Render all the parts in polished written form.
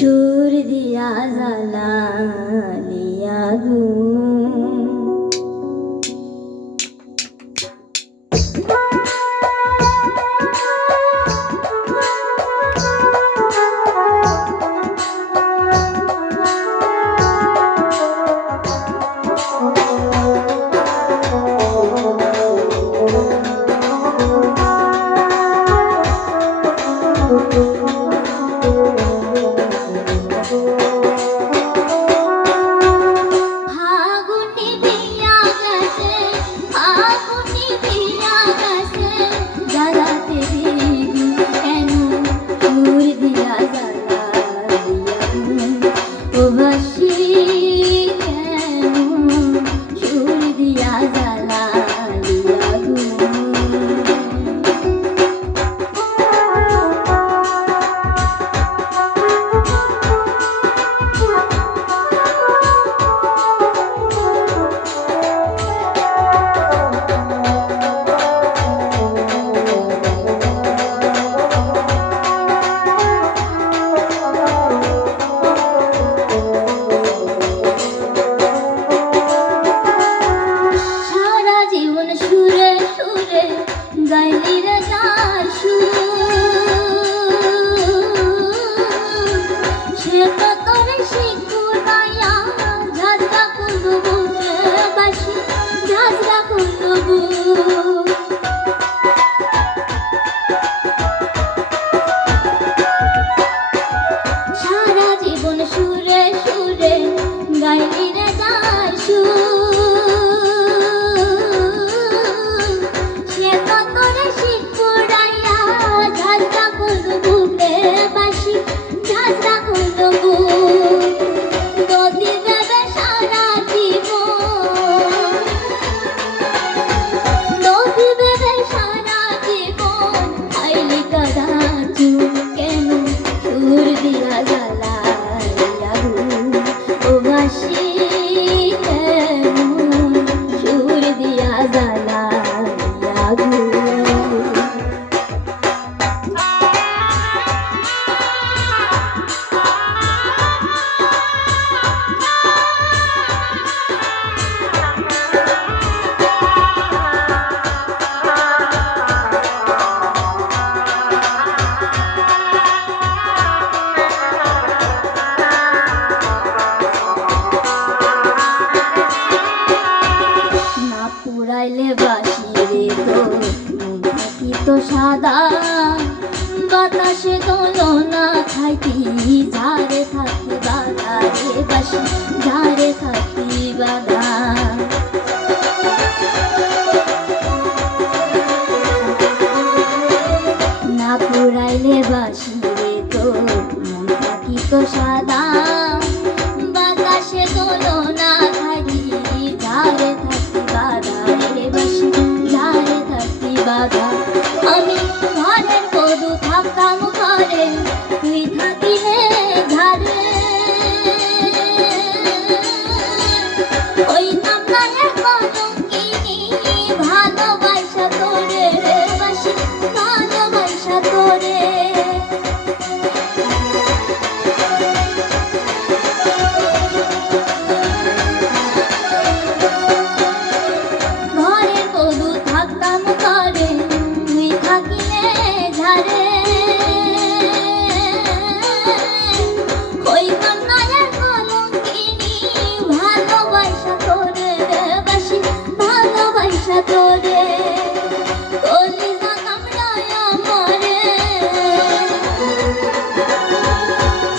সুর দিয়া জ্বালালিয়া গুণ সাদা বাতাসে দোলনা খাইতি ঝাড়ে থাকি বাধা রে বাসি ঝাড়ে থাকি বাধা না পুরাইলে বাসি রে তো মন থাকি তো সাদা বাতাসে দোলনা খাইতি ঝাড়ে থাকি বাধা রে বাসি ঝাড়ে থাকি বাধা আমি ঘরের বধূ থাকতাম ঘরে তুই থাকিলে ঝাড়ে ওই নামলায় কলঙ্কিনী ভালোবাসা তোরে রে বাসি ভালোবাসা তোরে ঘরের বধূ থাকতাম ঘরে থাকিলে ঝাড়ে ওই কন্যার কলঙ্কিনী ভালোবাসা তোরে বাসি ভালোবাসা তোরে কলিজা কামড়ায় আমারে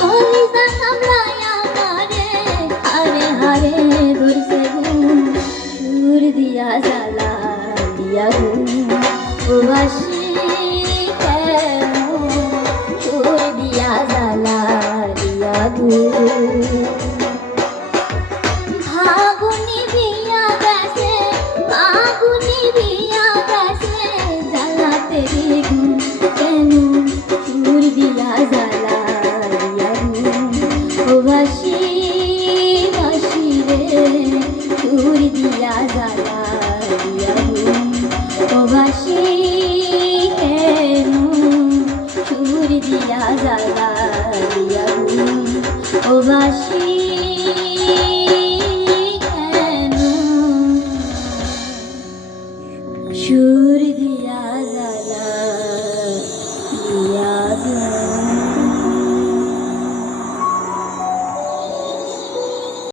কলিজা কামড়ায় আমারে হারে হারে ধরছে গুণ সুর দিয়া জ্বালা দিয়া গুণ ও বাসি ফাগুনি বিয়া গেছে ফাগুনি বিয়া গেছে জ্বালাতে গুণ কেন সুর দিয়া জ্বালাইয়া গুণ ও বাসি বাসি রে সুর দিয়া জ্বালাইয়া গুণ ও বাসি কেন সুর দিয়া জ্বালাইয়া গুণ ও বাসি